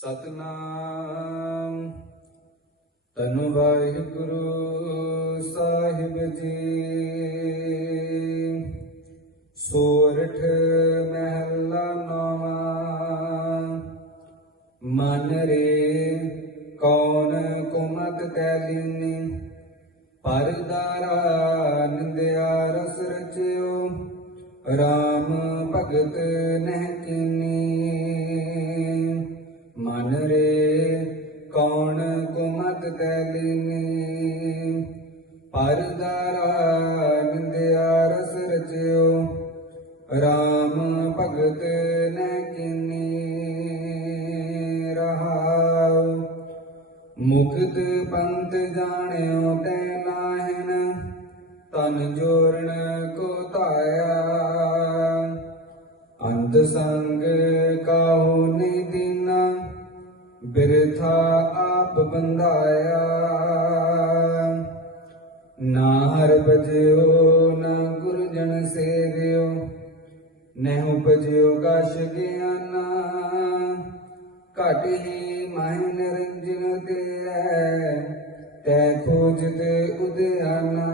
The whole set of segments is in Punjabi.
ਸਤਨਾਮ। ਤਨ ਵਾਹਿਗੁਰੂ ਸਾਹਿਬ ਜੀ। ਸੋਰਠ ਮਹਿਲਾ ਨੌਵਾਂ। ਮਨ ਰੇ ਕੌਣ ਕੁਮਤ ਕੈ ਲੀਨੀ। ਪਰਦਾਰਾ ਨਿੰਦਿਆ ਰਸ ਰਚਿਓ। RAM ਭਗਤ ਨਹਿ ਕੀਨੀ। ਕੌਣ ਕੁਮਤ ਕੈ ਲੀਨੀ? ਪਰਦਾਰਾ ਨਿੰਦਿਆ ਰਸ ਰਚਿਓ RAM ਭਗਤ ਨੇ ਕੀਨੀ ਰਹਾਉ। ਮੁਕਤ ਪੰਤ ਜਾਣਿਓ ਤੈ ਨਾਹਿਨ, ਤਨ ਜੋਰਣ ਕੋ ਧਾਇਆ। ਅੰਧ ਸੰਗ ਕਾਹੂ ਨੀ ਦੀਨਾ, ਬਿਰਥਾ ਬੰਧਾਇਆ। ਨਾ ਹਰ ਬਜਿਓ ਨਾ ਗੁਰਜਨ ਸੇਵਿਓ ਨਹਿ ਉਪਜਿਓ ਕਛ ਗਿਆਨਾ। ਘਟ ਹੀ ਮਹਿ ਨਿਰੰਜਨ ਤੇਰੇ, ਤੈ ਖੋਜਤ ਉਦਿਆਨਾ।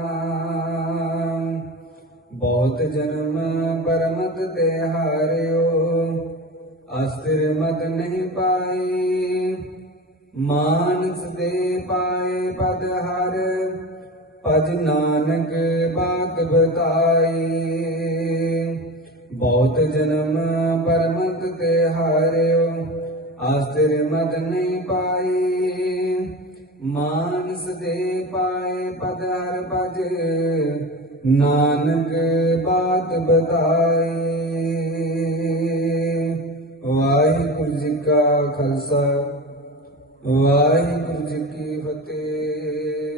ਬਹੁਤ ਜਨਮ ਪਰਮਤ ਤੇ ਹਾਰਿਓ, ਅਸਥਿਰ ਮਤ ਨਹੀਂ ਪਾਈ ਮਾਨਸ ਦੇ ਪਾਏ ਪਦ ਹਰ, ਭਜ ਨਾਨਕ ਬਾਤ ਬਤਾਈ ਬਹੁਤ ਜਨਮ ਪਰਮਤ ਤੇ ਹਾਰਿਓ, ਆਸਤਿਰ ਮਤ ਨਹੀਂ ਪਾਈ ਮਾਨਸ ਦੇ ਪਾਏ ਪਦ ਹਰ ਭਜ, ਨਾਨਕ ਬਾਤ ਬਤਾਈ ਵਾਹਿਗੁਰੂ ਜੀ ਕਾ ਖਾਲਸਾ। ਵਾਹਿਗੁਰੂ ਜੀ ਕੀ ਫਤਿਹ।